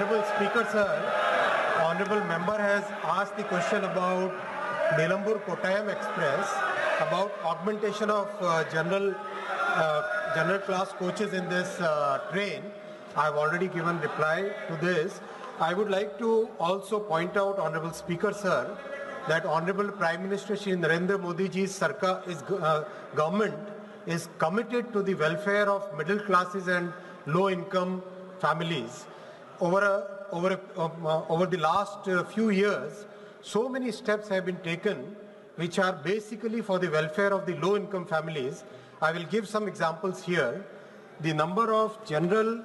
Honorable Speaker, sir, Honorable member has asked the question about Nilambur-Kottayam Express, about augmentation of general class coaches in this train. I have already given reply to this. I would like to also point out, Honorable Speaker, sir, that Honorable Prime Minister Shri Narendra Modi ji's government is committed to the welfare of middle classes and low-income families. Over the last few years, so many steps have been taken which are basically for the welfare of the low-income families. I will give some examples here. The number of general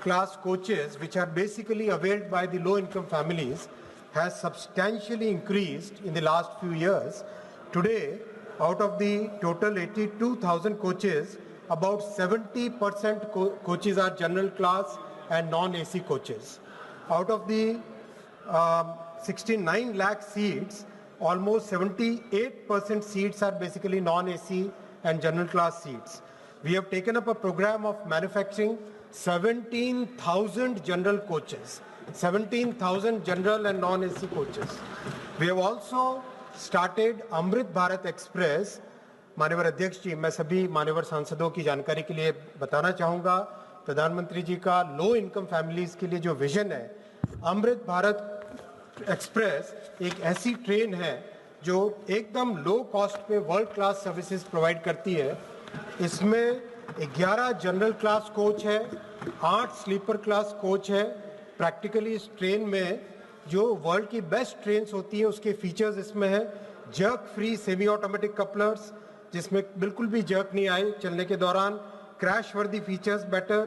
class coaches which are basically availed by the low-income families has substantially increased in the last few years. Today, out of the total 82,000 coaches, about 70% coaches are general class and non-AC coaches. Out of the 69 lakh seats, almost 78% seats are basically non-AC and general class seats. We have taken up a program of manufacturing 17,000 general coaches, 17,000 general and non-AC coaches. We have also started Amrit Bharat Express. माननीय अध्यक्ष जी, मैं सभी माननीय सांसदों की जानकारी के लिए बताना चाहूँगा, प्रधानमंत्री जी का लो इनकम फैमिलीज के लिए जो विजन है, अमृत भारत एक्सप्रेस एक ऐसी ट्रेन है जो एकदम लो कॉस्ट पे वर्ल्ड क्लास सर्विसेज प्रोवाइड करती है। इसमें 11 जनरल क्लास कोच है, 8 स्लीपर क्लास कोच है। प्रैक्टिकली इस ट्रेन में जो वर्ल्ड की बेस्ट ट्रेन्स होती हैं उसके फीचर्स इसमें है। Jerk free semi automatic couplers, जिसमें बिल्कुल भी जर्क नहीं आए चलने के दौरान, क्रैश वर्दी features better,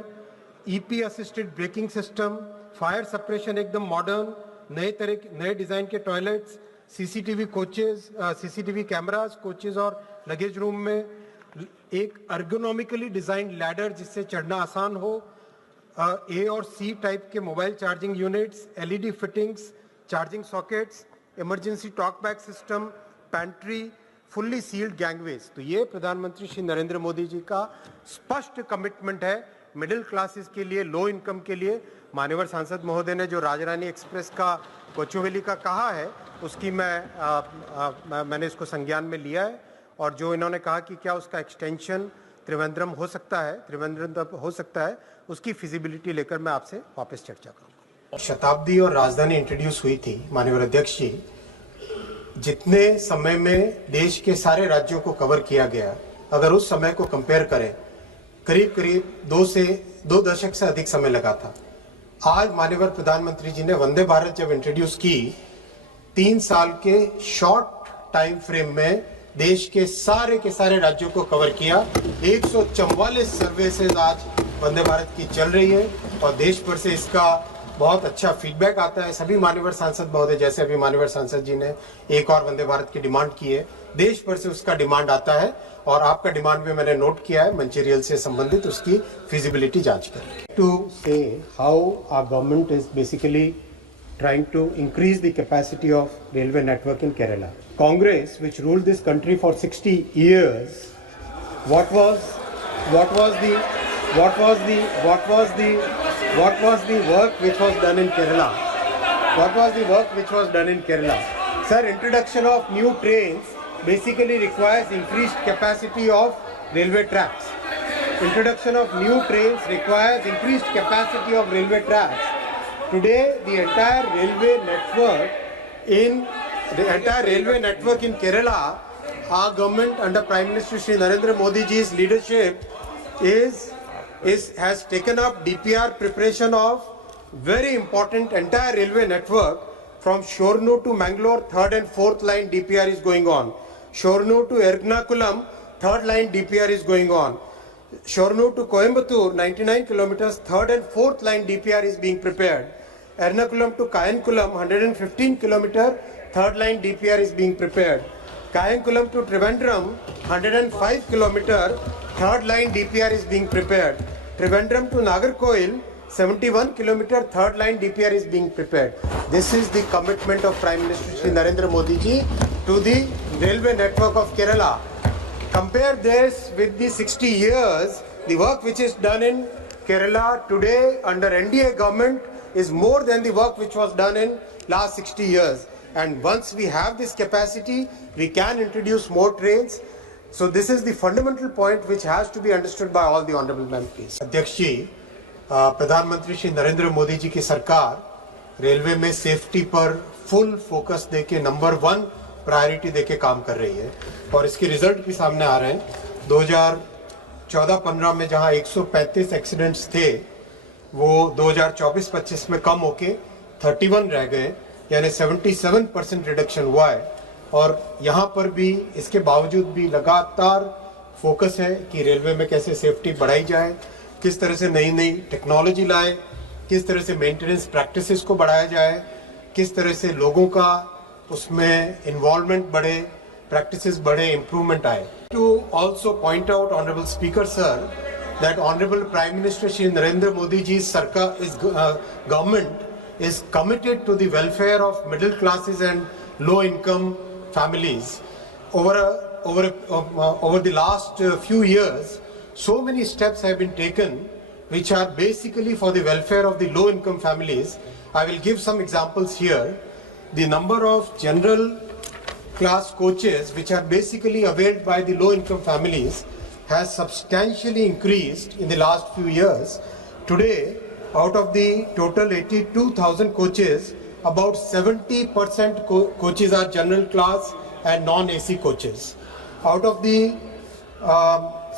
EP assisted braking system, fire suppression एकदम मॉडर्न, नए डिज़ाइन के toilets, CCTV coaches, CCTV cameras coaches और लगेज रूम में, एक अर्गोनॉमिकली डिज़ाइन लैडर जिससे चढ़ना आसान हो, ए और सी टाइप के mobile charging units, LED fittings, charging sockets, emergency talk back system, pantry, fully sealed gangways. तो ये प्रधानमंत्री श्री नरेंद्र मोदी जी का स्पष्ट कमिटमेंट है मिडिल क्लासेस के लिए, लो इनकम के लिए। मान्यवर सांसद महोदय ने जो राजरानी एक्सप्रेस का कोचुवेली का कहा है, उसकी मैंने इसको संज्ञान में लिया है, और जो इन्होंने कहा कि क्या उसका एक्सटेंशन त्रिवेंद्रम हो सकता है, त्रिवेंद्रम तक हो सकता है, उसकी फिजिबिलिटी लेकर मैं आपसे वापस चर्चा करूँगा। शताब्दी और राजधानी इंट्रोड्यूस हुई थी, माननीय अध्यक्ष जी, जितने समय में देश के सारे राज्यों को कवर किया गया, अगर उस समय को कंपेयर करें, करीब करीब 2 दशक से अधिक समय लगा था। आज माननीय प्रधानमंत्री जी ने वंदे भारत जब इंट्रोड्यूस की, 3 साल के शॉर्ट टाइम फ्रेम में देश के सारे राज्यों को कवर किया। 144 सर्विसेज आज वंदे भारत की चल रही है और देश भर से इसका बहुत अच्छा फीडबैक आता है। सभी माननीय सांसद महोदय, जैसे अभी माननीय सांसद जी ने एक और वंदे भारत की डिमांड की है, देश भर से उसका डिमांड आता है और आपका डिमांड भी मैंने नोट किया है, मंचेरियल से संबंधित उसकी फिजिबिलिटी जांच करें। To say how our government is basically trying to increase the capacity of railway network in Kerala. Congress, which ruled this country for 60 years, what was the work which was done in Kerala? What was the work which was done in Kerala? Sir, introduction of new trains basically requires increased capacity of railway tracks. Introduction of new trains requires increased capacity of railway tracks. Today, the entire railway network in Kerala, our government under Prime Minister Shri Narendra Modi ji's leadership has taken up DPR preparation of very important entire railway network from Shornur to Mangalore, 3rd and 4th line DPR is going on. Shornur to Ernakulam, 3rd line DPR is going on. Shornur to Coimbatore, 99 kilometers, 3rd and 4th line DPR is being prepared. Ernakulam to Kayankulam, 115 kilometer, 3rd line DPR is being prepared. Kayankulam to Trivandrum, 105 kilometer, 3rd line DPR is being prepared. Trivandrum to Nagarkoil, 71 kilometer, 3rd line DPR is being prepared. This is the commitment of Prime Minister Shri Narendra Modi ji to the railway network of Kerala. Compare this with the 60 years, the work which is done in Kerala today under NDA government is more than the work which was done in last 60 years. And once we have this capacity, we can introduce more trains. So this is the fundamental point which has to be understood by all the honorable MPs. अध्यक्ष जी, प्रधानमंत्री श्री नरेंद्र मोदी जी की सरकार railway में safety पर full focus देके number 1 priority देके काम कर रही है और इसके रिजल्ट भी सामने आ रहे हैं। 2014-15 में जहां 135 एक्सीडेंट्स थे वो 2024-25 में कम होके 31 रह गए, यानी 77% रिडक्शन हुआ है। और यहाँ पर भी इसके बावजूद भी लगातार फोकस है कि रेलवे में कैसे सेफ्टी बढ़ाई जाए, किस तरह से नई नई टेक्नोलॉजी लाए, किस तरह से मेंटेनेंस प्रैक्टिसेस को बढ़ाया जाए, किस तरह से लोगों का उसमें इन्वॉल्वमेंट बढ़े, प्रैक्टिसेस बढ़े, इम्प्रूवमेंट आए। To also point out honourable speaker sir that Honorable Prime Minister Shri Narendra Modi ji's government is committed to the welfare of middle classes and low income families. Over the last few years, so many steps have been taken which are basically for the welfare of the low income families. I will give some examples here. The number of general class coaches which are basically availed by the low income families has substantially increased in the last few years. Today, out of the total 82,000 coaches, about 70% coaches are general class and non-AC coaches. Out of the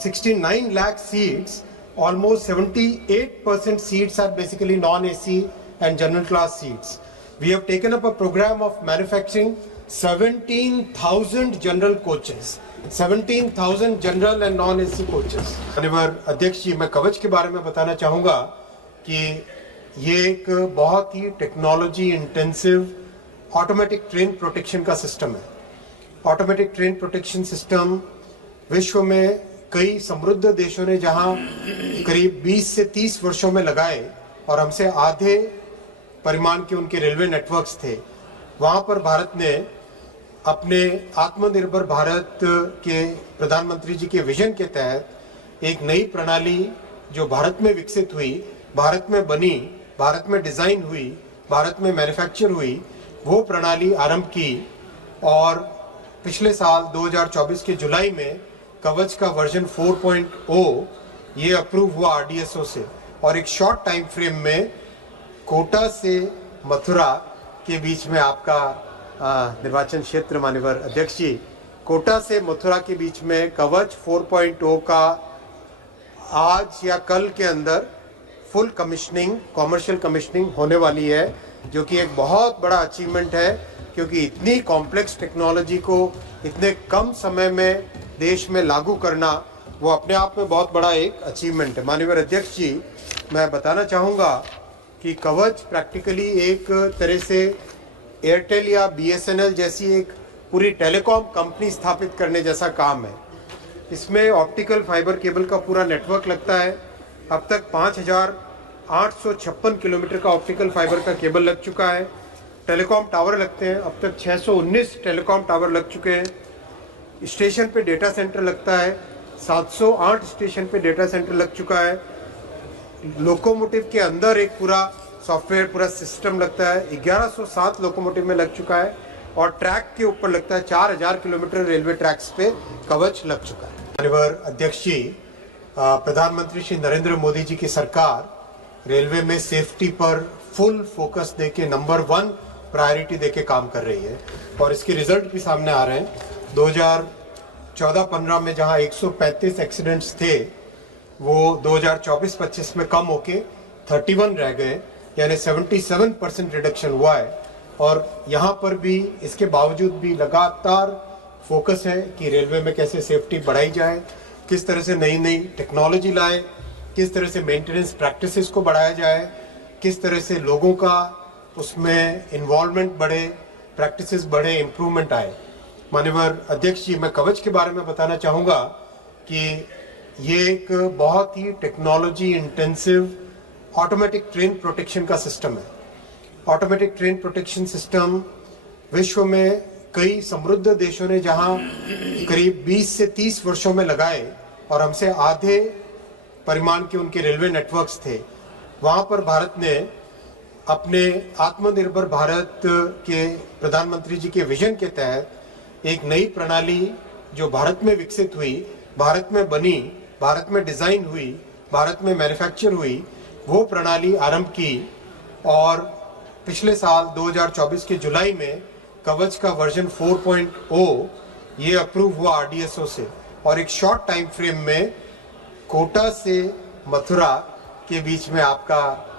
69 lakh seats, almost 78% seats are basically non-AC and general class seats. We have taken up a program of manufacturing 17,000 general coaches. 17,000 general and non AC coaches. माननीय अध्यक्ष जी, मैं कवच के बारे में बताना चाहूँगा कि ये एक बहुत ही technology intensive automatic train protection का सिस्टम है। ऑटोमेटिक ट्रेन प्रोटेक्शन सिस्टम विश्व में कई समृद्ध देशों ने जहां करीब 20 से 30 वर्षों में लगाए और हमसे आधे परिमाण के उनके रेलवे नेटवर्क्स थे, वहाँ पर भारत ने अपने आत्मनिर्भर भारत के प्रधानमंत्री जी के विजन के तहत एक नई प्रणाली जो भारत में विकसित हुई, भारत में बनी, भारत में डिज़ाइन हुई, भारत में मैन्युफैक्चर हुई, वो प्रणाली आरंभ की। और पिछले साल 2024 के जुलाई में कवच का वर्जन 4.0 ये अप्रूव हुआ RDSO से और एक शॉर्ट टाइम फ्रेम में कोटा से मथुरा के बीच में आपका निर्वाचन क्षेत्र माननीय अध्यक्ष जी, कोटा से मथुरा के बीच में कवच 4.0 का आज या कल के अंदर फुल कमिश्निंग, कॉमर्शियल कमिश्निंग होने वाली है, जो कि एक बहुत बड़ा अचीवमेंट है, क्योंकि इतनी कॉम्प्लेक्स टेक्नोलॉजी को इतने कम समय में देश में लागू करना वो अपने आप में बहुत बड़ा एक अचीवमेंट है। माननीय अध्यक्ष जी, मैं बताना चाहूँगा कि कवच प्रैक्टिकली एक तरह से एयरटेल या BSNL जैसी एक पूरी टेलीकॉम कंपनी स्थापित करने जैसा काम है। इसमें ऑप्टिकल फाइबर केबल का पूरा नेटवर्क लगता है। अब तक 5,856 किलोमीटर का ऑप्टिकल फाइबर का केबल लग चुका है। टेलीकॉम टावर लगते हैं, अब तक 619 टेलीकॉम टावर लग चुके हैं। स्टेशन पे डेटा सेंटर लगता है, 708 स्टेशन पे डेटा सेंटर लग चुका है। लोकोमोटिव के अंदर एक पूरा सॉफ्टवेयर, पूरा सिस्टम लगता है, 1107 लोकोमोटिव में लग चुका है और ट्रैक के ऊपर लगता है 4000 किलोमीटर रेलवे ट्रैक्स पे कवच लग चुका है। माननीय अध्यक्ष जी, प्रधानमंत्री श्री नरेंद्र मोदी जी की सरकार रेलवे में सेफ्टी पर फुल फोकस देके नंबर 1 प्रायोरिटी देके काम कर रही है और इसके रिजल्ट भी सामने आ रहे हैं। 2014-15 में जहां 135 एक्सीडेंट्स थे वो 2024-25 में कम होके 31 रह गए, यानी 77% रिडक्शन हुआ है। और यहाँ पर भी इसके बावजूद भी लगातार फोकस है कि रेलवे में कैसे सेफ्टी बढ़ाई जाए, किस तरह से नई नई टेक्नोलॉजी लाए, किस तरह से मेंटेनेंस प्रैक्टिसेस को बढ़ाया जाए, किस तरह से लोगों का उसमें इन्वॉल्वमेंट बढ़े, प्रैक्टिसेस बढ़े, इम्प्रूवमेंट आए। माननीय अध्यक्ष जी, मैं कवच के बारे में बताना चाहूँगा कि ये एक बहुत ही technology intensive automatic train protection का सिस्टम है। ऑटोमेटिक ट्रेन प्रोटेक्शन सिस्टम विश्व में कई समृद्ध देशों ने जहां करीब 20 से 30 वर्षों में लगाए और हमसे आधे परिमाण के उनके रेलवे नेटवर्क्स थे, वहां पर भारत ने अपने आत्मनिर्भर भारत के प्रधानमंत्री जी के विजन के तहत एक नई प्रणाली जो भारत में विकसित हुई, भारत में बनी, भारत में डिजाइन हुई, भारत में मैन्युफैक्चर हुई, वो प्रणाली आरंभ की। और पिछले साल 2024 के जुलाई में कवच का वर्जन 4.0 ये अप्रूव हुआ RDSO से, और एक शॉर्ट टाइम फ्रेम में कोटा से मथुरा के बीच में आपका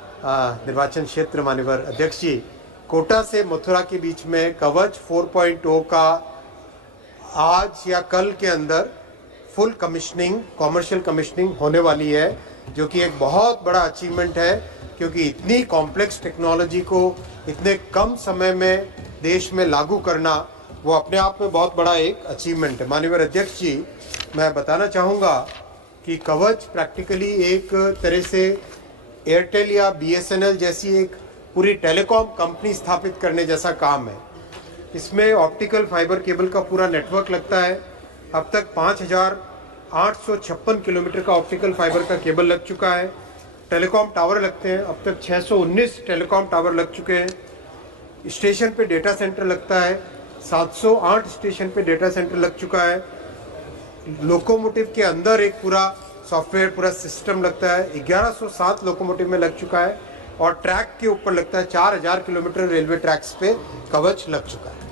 निर्वाचन क्षेत्र माननीय अध्यक्ष जी, कोटा से मथुरा के बीच में कवच 4.0 का आज या कल के अंदर फुल कमिश्निंग, कॉमर्शियल कमिश्निंग होने वाली है, जो कि एक बहुत बड़ा अचीवमेंट है, क्योंकि इतनी कॉम्प्लेक्स टेक्नोलॉजी को इतने कम समय में देश में लागू करना वो अपने आप में बहुत बड़ा एक अचीवमेंट है। माननीय अध्यक्ष जी, मैं बताना चाहूँगा कि कवच प्रैक्टिकली एक तरह से एयरटेल या BSNL जैसी एक पूरी टेलीकॉम कंपनी स्थापित करने जैसा काम है। इसमें ऑप्टिकल फाइबर केबल का पूरा नेटवर्क लगता है। अब तक 5,856 किलोमीटर का ऑप्टिकल फाइबर का केबल लग चुका है। टेलीकॉम टावर लगते हैं, अब तक 619 टेलीकॉम टावर लग चुके हैं। स्टेशन पे डेटा सेंटर लगता है, 708 स्टेशन पे डेटा सेंटर लग चुका है। लोकोमोटिव के अंदर एक पूरा सॉफ्टवेयर, पूरा सिस्टम लगता है, 1107 लोकोमोटिव में लग चुका है। और ट्रैक के ऊपर लगता है, 4000 किलोमीटर रेलवे ट्रैक्स पे कवच लग चुका है।